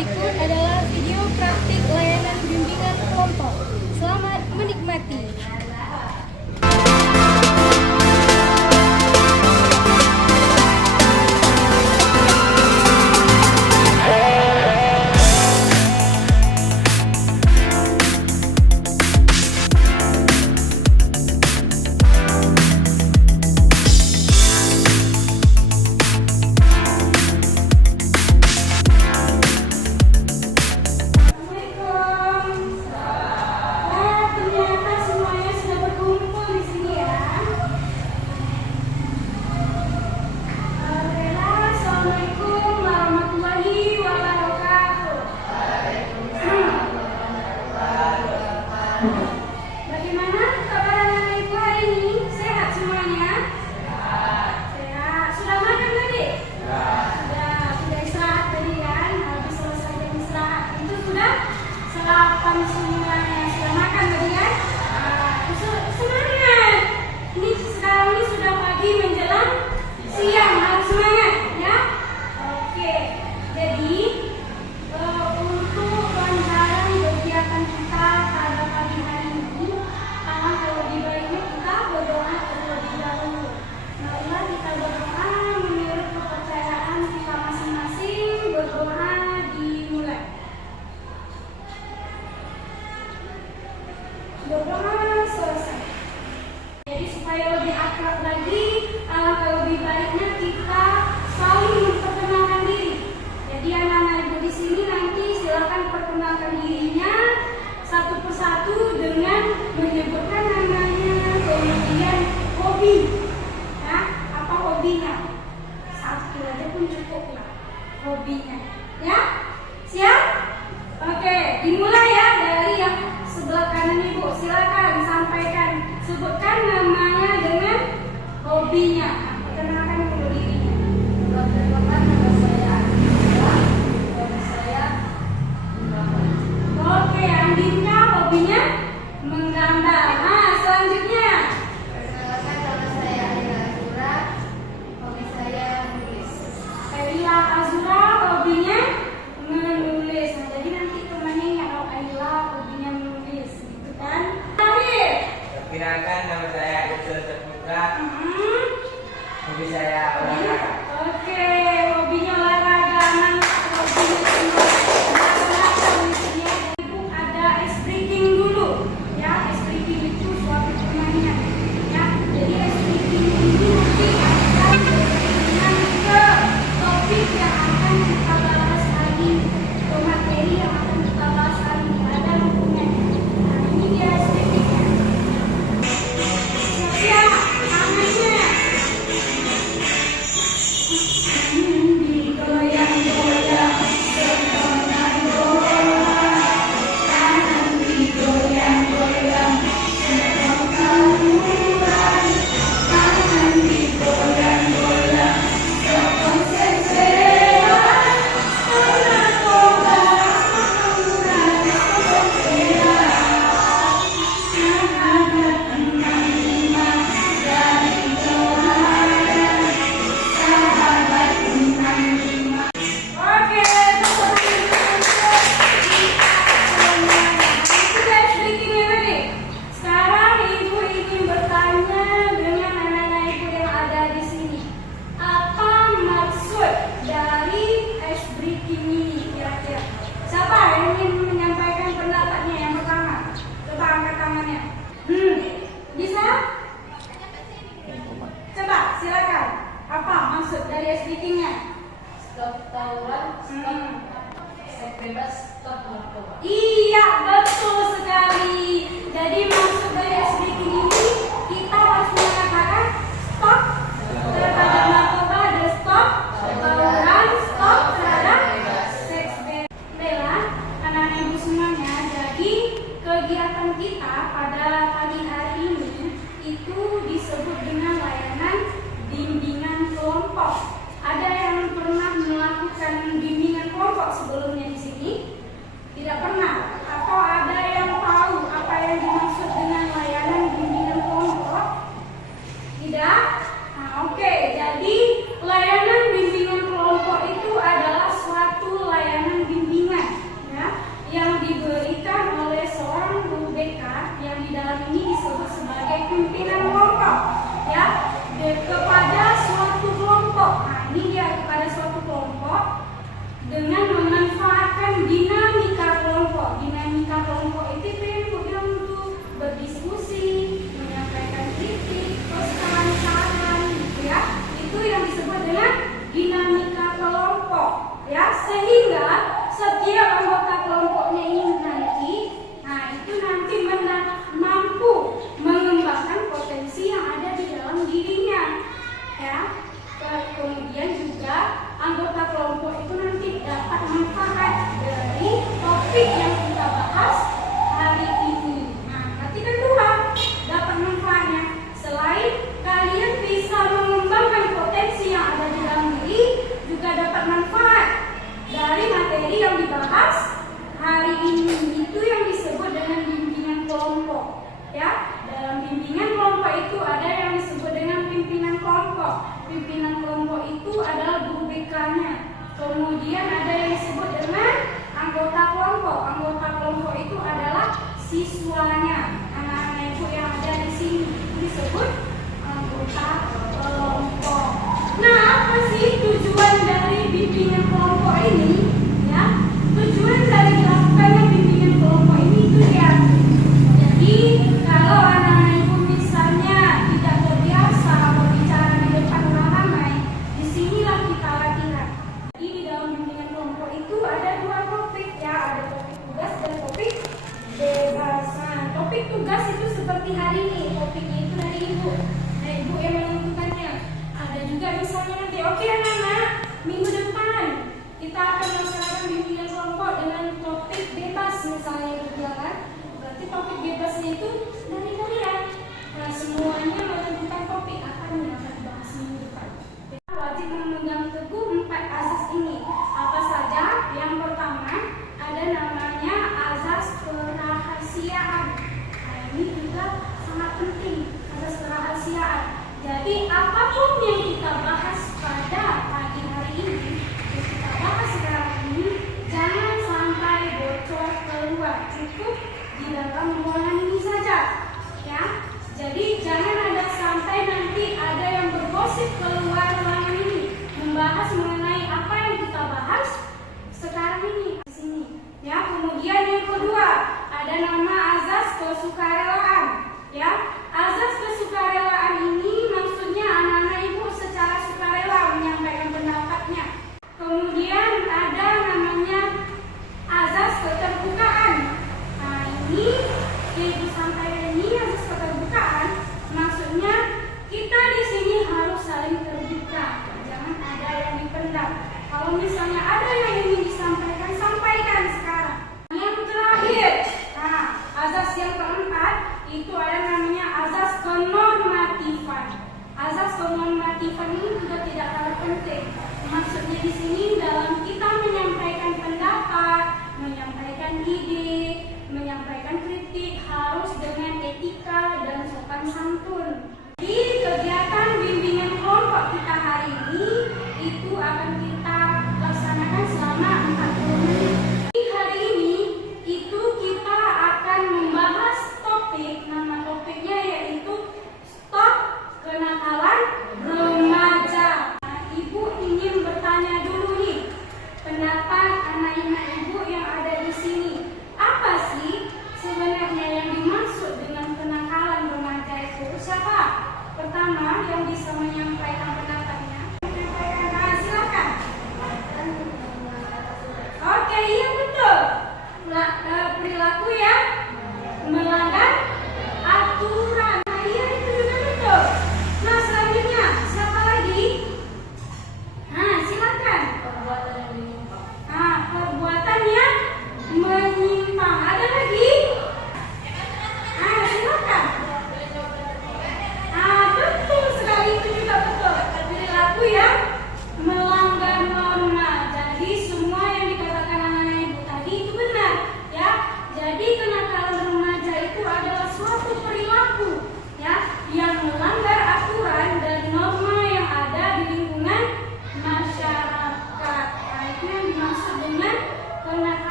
Berikut adalah video praktik layanan bimbingan kelompok. Selamat menikmati. Bagaimana kabar anak ibu hari ini? Sehat semuanya? Sehat. Sudah makan tadi? Sudah istirahat tadi kan? Habis selesai jam istirahat itu sudah sarapan semuanya. Sudah makan tadi kan? Semangat. Ini sekarang ini sudah pagi menjelang siang. Harus semangat ya. Oke. Jadi untuk pelanggaran kegiatan kita pada pagi hari ini, kalau lebih baiknya kita berdoa terlebih dahulu. Marilah kita berdoa menurut kepercayaan kita masing-masing. Berdoa dimulai. Berdoa selesai. Jadi supaya lebih akrab lagi, kalau lebih baiknya kita saling memperkenalkan diri. Jadi anak-anak ibu di sini nanti silakan perkenalkan dirinya satu persatu dengan menyebutkan namanya, kemudian hobi. Ya, apa hobinya? Satu aja pun cukup lah hobinya. Ya, siap? Oke, dimulai ya dari yang sebelah kanan ibu. Silakan sampaikan, sebutkan namanya dengan hobinya. Perkenalkan dulu dirinya. Oke, Andinka hobinya menggambar. Nah, selanjutnya. Perkenalkan, nama saya Ella Azura, hobi saya menulis. Ella Azura hobinya menulis. Nah, jadi nanti temannya yang Ella hobinya menulis, gitu kan? Terakhir. Perkenalkan, nama saya Usul Terputra. Hobi saya olahraga. Oke, hobinya olahraga. Mantap, hobinya semua. Ibu ada ice breaking dulu. Ya, ice breaking itu suatu permainan. Ya, jadi ice breaking ini nanti akan berkaitan ke topik yang akan kita bahas hari ini, ke materi yang akan kita bahas hari ini. Ada hubungannya. Nah, ini dia ice breakingnya. Siap, tangannya. Digoyang-goyang setonang bola, tangan digoyang-goyang setonang bulan, tangan digoyang-goyang setong sensela, setong bola, setong sensela. Ada tenang lima dari Tuhan, sahabat tenang lima. Oke, sudah sedikitnya tadi. Sekarang ibu ingin bertanya dengan anak-anak ibu yang ada di sini. Apa maksud dari ice breaking ini kira-kira? Siapa yang ingin menyampaikan pendapatnya yang pertama? Coba angkat tangannya. Bisa? Coba, silakan. Apa maksud dari ice breaking-nya? Stop tawuran, stop seks bebas, stop narkoba. Iya, betul sekali. Jadi maksud dari ice breaking ini kita harus mengatakan stop terhadap narkoba dan stop tawuran, stop terhadap seks bebas. Anak-anak ibu semuanya, jadi kegiatan kita pada pagi hari ini itu disebut dengan layanan bimbingan kelompok. Ada yang pernah melakukan bimbingan kelompok sebelumnya di sini? Tidak pernah. Atau ada yang tahu apa yang dimaksud dengan layanan bimbingan kelompok? Tidak? Nah, oke. Jadi layanan bimbingan kelompok itu adalah suatu layanan bimbingan diberikan oleh seorang guru BK yang di dalam ini disebut sebagai pimpinan kelompok, ya, kepada suatu kelompok. Nah, ini dia kepada suatu kelompok dengan memanfaatkan dinamika kelompok. Dinamika kelompok itu yang untuk berdiskusi, menyampaikan kritik, saran, gitu ya. Itu yang disebut dengan dinamika kelompok, ya, sehingga setiap anggota kelompoknya ini nanti, nah itu nanti mampu mengembangkan potensi yang ada di dalam dirinya, ya. Kemudian juga anggota kelompok itu nanti dapat manfaat dari topik yang kita bahas hari ini. Nah, perhatikan dua, dapat manfaatnya. Selain kalian bisa mengembangkan potensi yang ada di dalam diri, juga dapat manfaat dari materi yang dibahas hari ini. Itu yang disebut dengan bimbingan kelompok, ya. Dalam bimbingan kelompok itu ada yang disebut dengan pimpinan kelompok. Pimpinan kelompok itu adalah guru BK-nya. Kemudian ada yang disebut dengan anggota kelompok. Anggota kelompok itu adalah siswanya. Anak-anak ibu yang ada di sini disebut anggota kelompok. Nah, apa sih tujuan dari bimbingan kelompok ini? Ya, tujuan dari dilakukannya bimbingan kelompok ini itu ya. Jadi kalau anak-anak ibu misalnya tidak terbiasa berbicara di depan orang ramai, disinilah kita latihan. Jadi di dalam bimbingan kelompok itu ada dua topik, ya, ada topik tugas dan topik bebas. Nah, topik tugas itu seperti hari ini, topiknya itu dari ibu. Nah, ibu yang menentukannya. Ada juga misalnya nanti, oke anak-anak, minggu depan kita akan melaksanakan bimbingan kelompok dengan topik bebas, misalnya ibu bilang kan. Berarti topik bebasnya itu dari kalian. Nah, semuanya menentukan topik apa yang akan dibahas minggu depan. Kita wajib memegang teguh 4 azas ini. Apa saja? Yang pertama ada namanya azas kerahasiaan. Nah, ini juga sangat penting, azas kerahasiaan. Jadi apapun yang kita bahas pada pagi hari ini, yang kita bahas sekarang ini, jangan sampai bocor keluar. Cukup di dalam ruangan ini saja, ya. Jadi jangan ada sampai nanti ada yang bergosip keluar ruangan ini membahas mengenai apa yang kita bahas sekarang ini di sini, ya. Kemudian yang kedua ada nama azas kesukarelaan, ya. Azas kesukarelaan ini maksudnya anak-anak ibu secara sukarela menyampaikan pendapatnya. Kemudian ada namanya azas keterbukaan. Nah, ini ibu sampaikan ini azas keterbukaan. Maksudnya kita di sini harus saling terbuka, jangan ada yang dipendam. Kalau misalnya ada yang ingin disampaikan, sampaikan sekarang. Yang terakhir, nah, azas yang keempat itu ada namanya azas kenormatifan. Azas kenormatifan ini juga tidak kalah penting. Maksudnya di sini dalam kita menyampaikan pendapat, menyampaikan ide, menyampaikan kritik harus dengan etika dan sopan santun. Di kegiatan bimbingan kelompok kita hari ini itu akan kita laksanakan selama 40 menit. Di hari ini itu kita akan membahas topik, nama topiknya yaitu Stop Kenakalan Remaja. Nah, ibu ingin bertanya dulu nih, pendapat anak-anak ibu yang ada di sini. Apa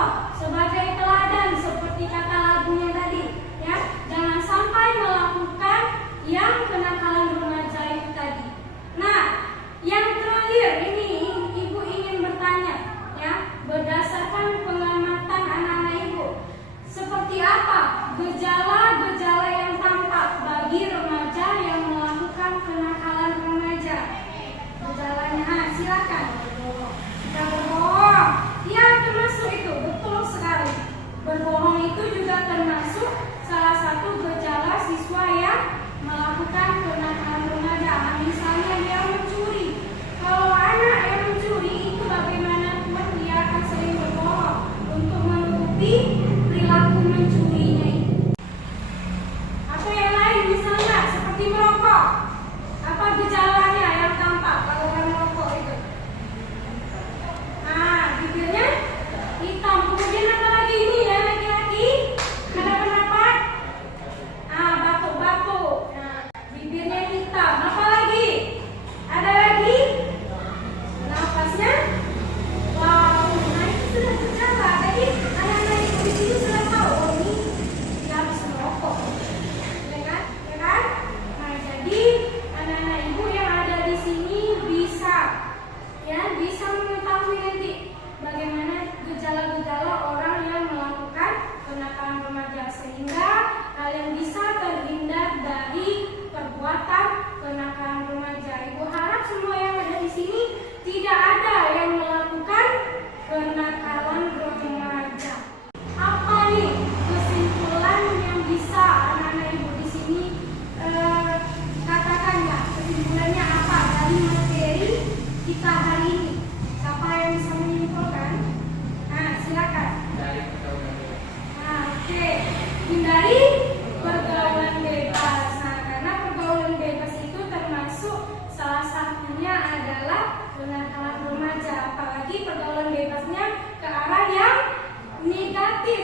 contoh, sebagai teladan seperti kata lagunya tadi, ya. Jangan sampai melakukan yang kenakalan remaja itu tadi. Nah, yang terakhir ini ibu ingin bertanya, ya, berdasarkan pengamatan anak-anak ibu, seperti apa gejala-gejala yang tampak bagi remaja yang melakukan kenakalan remaja? Gejalanya, silakan. Kita berbohong, ya termasuk itu, betul sekali. Berbohong itu juga termasuk salah satu gejala siswa yang melakukan kenakalan remaja. Misalnya dia mencuri. Kalau anak yang mencuri itu bagaimanapun dia akan sering berbohong untuk menutupi perilaku mencurinya itu. Atau yang lain misalnya seperti merokok. Apa gejalanya yang tampak kalau orang merokok itu? Nah, bibirnya hitam. Kemudian apa lagi ini ya laki-laki? Ada pendapat? Ah, batuk-batuk. Nah, bibirnya hitam. Apa lagi? Ada lagi? Nafasnya? Wow, nah itu sudah gejala. Jadi anak-anak ibu di sini sudah tahu, oh ini dia habis merokok. Ya kan? Ya kan? Nah, jadi anak-anak ibu yang ada di sini bisa mengetahui nanti bagaimana gejala-gejala orang yang melakukan kenakalan remaja sehingga kalian bisa terhindar dari perbuatan kenakalan remaja. Ibu harap semua yang ada di sini tidak ada yang melakukan kenakalan remaja. Apa nih kesimpulan yang bisa anak-anak ibu di sini katakan ya? Kesimpulannya apa dari materi kita hari ini? Siapa yang bisa menyimpulkan? Nah, silakan. Dari pergaulan bebas. Nah, oke. Hindari pergaulan bebas. Nah, karena pergaulan bebas itu termasuk salah satunya adalah kenakalan remaja. Apalagi pergaulan bebasnya ke arah yang negatif.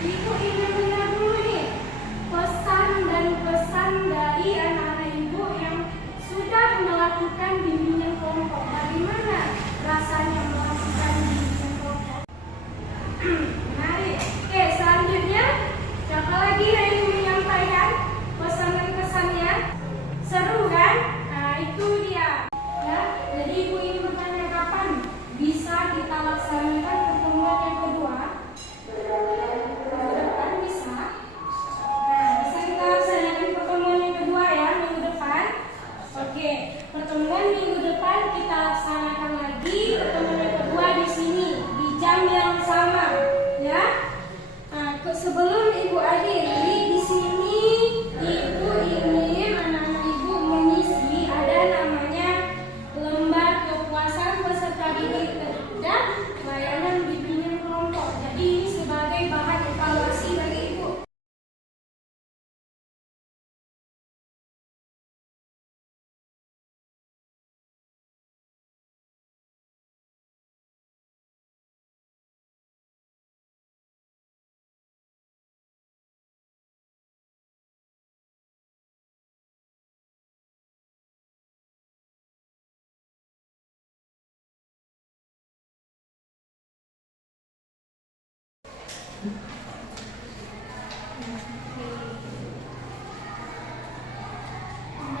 Ibu ingin dengar dulu nih pesan dan pesan dari anak-anak ibu yang sudah melakukan bimbingan kelompok. Bagaimana rasanya melakukan bimbingan kelompok? Mari. Oke, selanjutnya siapa lagi yang ingin menyampaikan pesan dan kesannya? Seru kan? Nah, itu dia. Ya, jadi ibu ingin bertanya kapan bisa kita laksanakan pertemuan yang kedua? Minggu depan bisa. Nah, bisa kita laksanakan pertemuan yang kedua ya minggu depan. Oke, pertemuan minggu depan kita laksanakan lagi pertemuan yang kedua di sini di jam yang sama, ya. Nah, sebelum ibu akhiri di sini, ibu ingin anak-anak ibu mengisi ada namanya lembar kepuasan peserta didik terhadap layanan bimbingan kelompok. Jadi ini sebagai bahan evaluasi bagi ibu.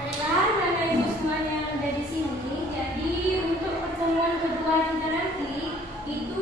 Baiklah, anak ibu semuanya yang ada di sini. Jadi untuk pertemuan kedua kita nanti itu